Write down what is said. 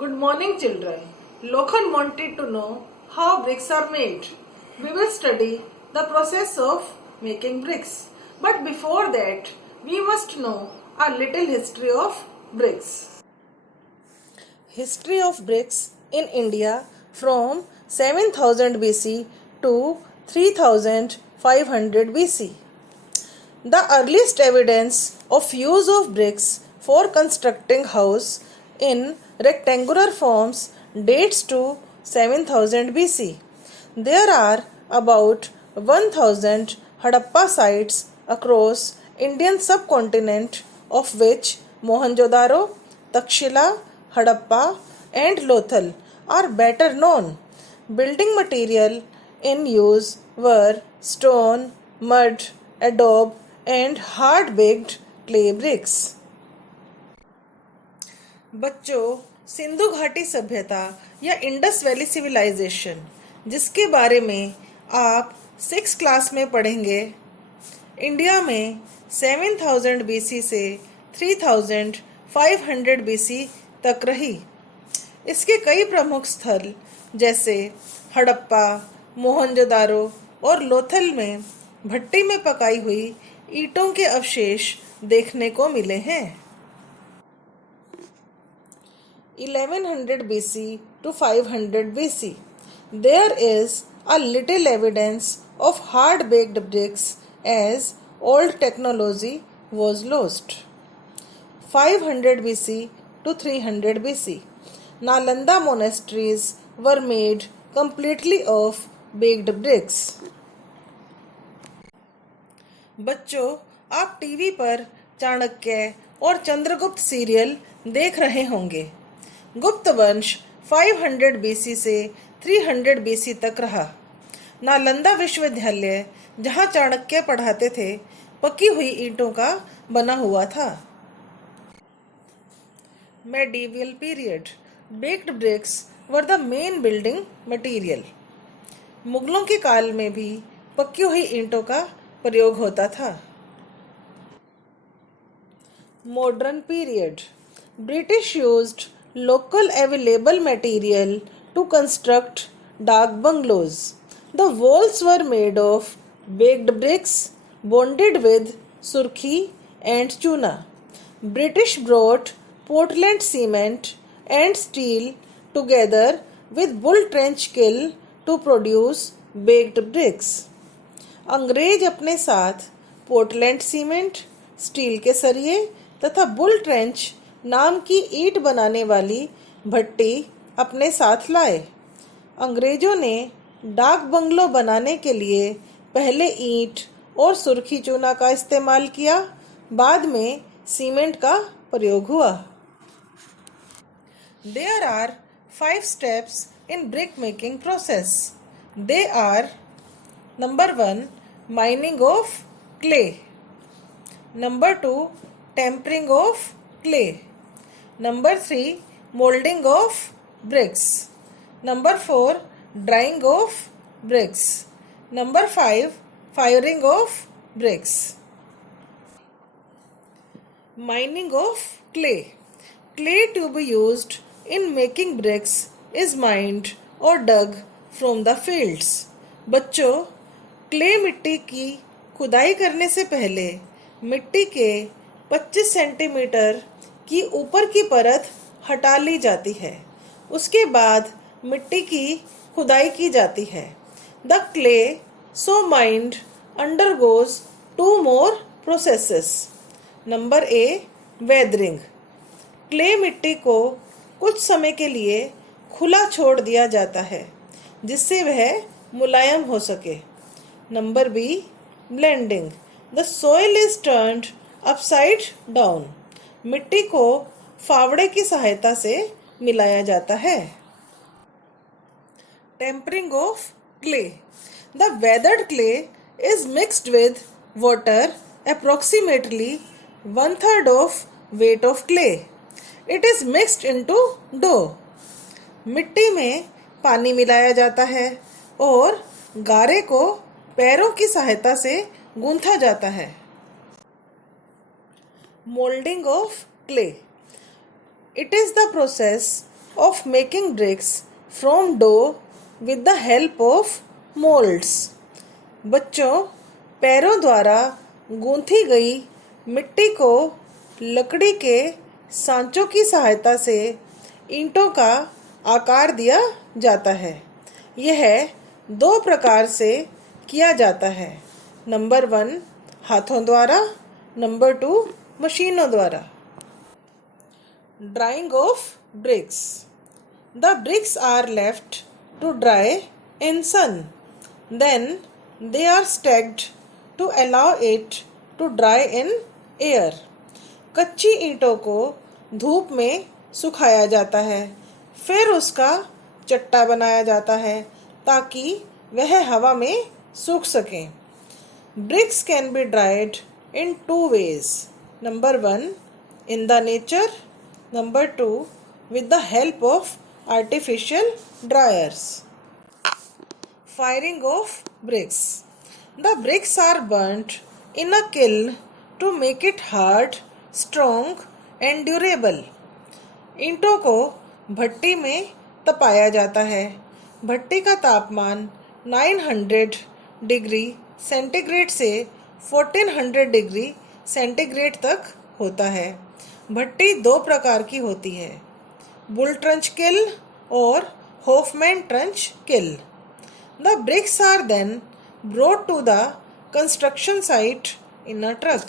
Good morning, children. Lokhan wanted to know how bricks are made. We will study the process of making bricks. But before that, we must know a little history of bricks. History of bricks in India from 7000 BC to 3500 BC. The earliest evidence of use of bricks for constructing house in rectangular forms dates to 7000 BC. There are about 1000 Harappa sites across Indian subcontinent, of which Mohenjo-daro, Takshila, Harappa and Lothal are better known. Building material in use were stone, mud, adobe and hard-baked clay bricks. बच्चों, सिंधु घाटी सभ्यता या Indus valley civilisation, जिसके बारे में आप 6 class में पढ़ेंगे, इंडिया में 7000 BC से 3500 BC तक रही। इसके कई प्रमुख स्थल जैसे हड़प्पा, मोहनजोदारो और लोथल में भट्टी में पकाई हुई ईंटों के अवशेष देखने को मिले हैं। 1100 BC to 500 BC, there is a little evidence of hard-baked bricks as old technology was lost. 500 BC to 300 BC, Nalanda monasteries were made completely of baked bricks. बच्चों, आप टीवी पर चाणक्य और चंद्रगुप्त सीरियल देख रहे होंगे। गुप्त वंश 500 BC से 300 BC तक रहा। नालंदा विश्वविद्यालय, जहां चाणक्य पढ़ाते थे, पकी हुई ईंटों का बना हुआ था। Medieval period, baked bricks were the main building material. मुगलों के काल में भी पकी हुई ईंटों का प्रयोग होता था। Modern period, British used local available material to construct dak bungalows. The walls were made of baked bricks bonded with surkhi and chuna. British brought Portland cement and steel together with bull trench kiln to produce baked bricks. अंग्रेज अपने साथ Portland cement, steel के सरिये तथा bull trench नाम की ईंट बनाने वाली भट्टी अपने साथ लाए। अंग्रेजों ने डाक बंगलो बनाने के लिए पहले ईंट और सुर्खी चूना का इस्तेमाल किया, बाद में सीमेंट का प्रयोग हुआ। There are 5 steps in brick making process. They are: Number 1, mining of clay. Number 2, tempering of clay. Number 3, molding of bricks. Number 4, drying of bricks. Number 5, firing of bricks. Mining of clay. Clay to be used in making bricks is mined or dug from the fields. बच्चों, clay मिट्टी की खुदाई करने से पहले मिट्टी के 25 centimetre की ऊपर की परत हटा ली जाती है। उसके बाद मिट्टी की खुदाई की जाती है। The clay so mind undergoes 2 more processes. Number A, weathering. Clay मिट्टी को कुछ समय के लिए खुला छोड़ दिया जाता है जिससे वह मुलायम हो सके। Number B, blending. The soil is turned upside down. मिट्टी को फावड़े की सहायता से मिलाया जाता है। Tempering of clay. The weathered clay is mixed with water approximately 1/3 of weight of clay. It is mixed into dough. मिट्टी में पानी मिलाया जाता है और गारे को पैरों की सहायता से गूंथा जाता है। Moulding of clay. It is the process of making bricks from dough with the help of molds. बच्चों, पैरों द्वारा गूंथी गई मिट्टी को लकड़ी के सांचों की सहायता से ईंटों का आकार दिया जाता है। यह दो प्रकार से किया जाता है। नंबर 1 हाथों द्वारा, नंबर 2 मशीनों द्वारा। Drying of bricks. The bricks are left to dry in sun. Then they are stacked to allow it to dry in air. कच्ची ईंटों को धूप में सुखाया जाता है, फिर उसका चट्टा बनाया जाता है ताकि वह हवा में सूख सकें। Bricks can be dried in two ways. Number 1 in the nature. Number 2 with the help of artificial dryers. Firing of bricks. The bricks are burnt in a kiln to make it hard, strong and durable. ईंटों को भट्टी में तपाया जाता है। भट्टी का तापमान 900 degree centigrade से 1400 degree centigrade तक होता है। भट्टी दो प्रकार की होती है, बुल ट्रंच किल्न और Hoffmann trench kiln. The bricks are then brought to the construction site in a truck.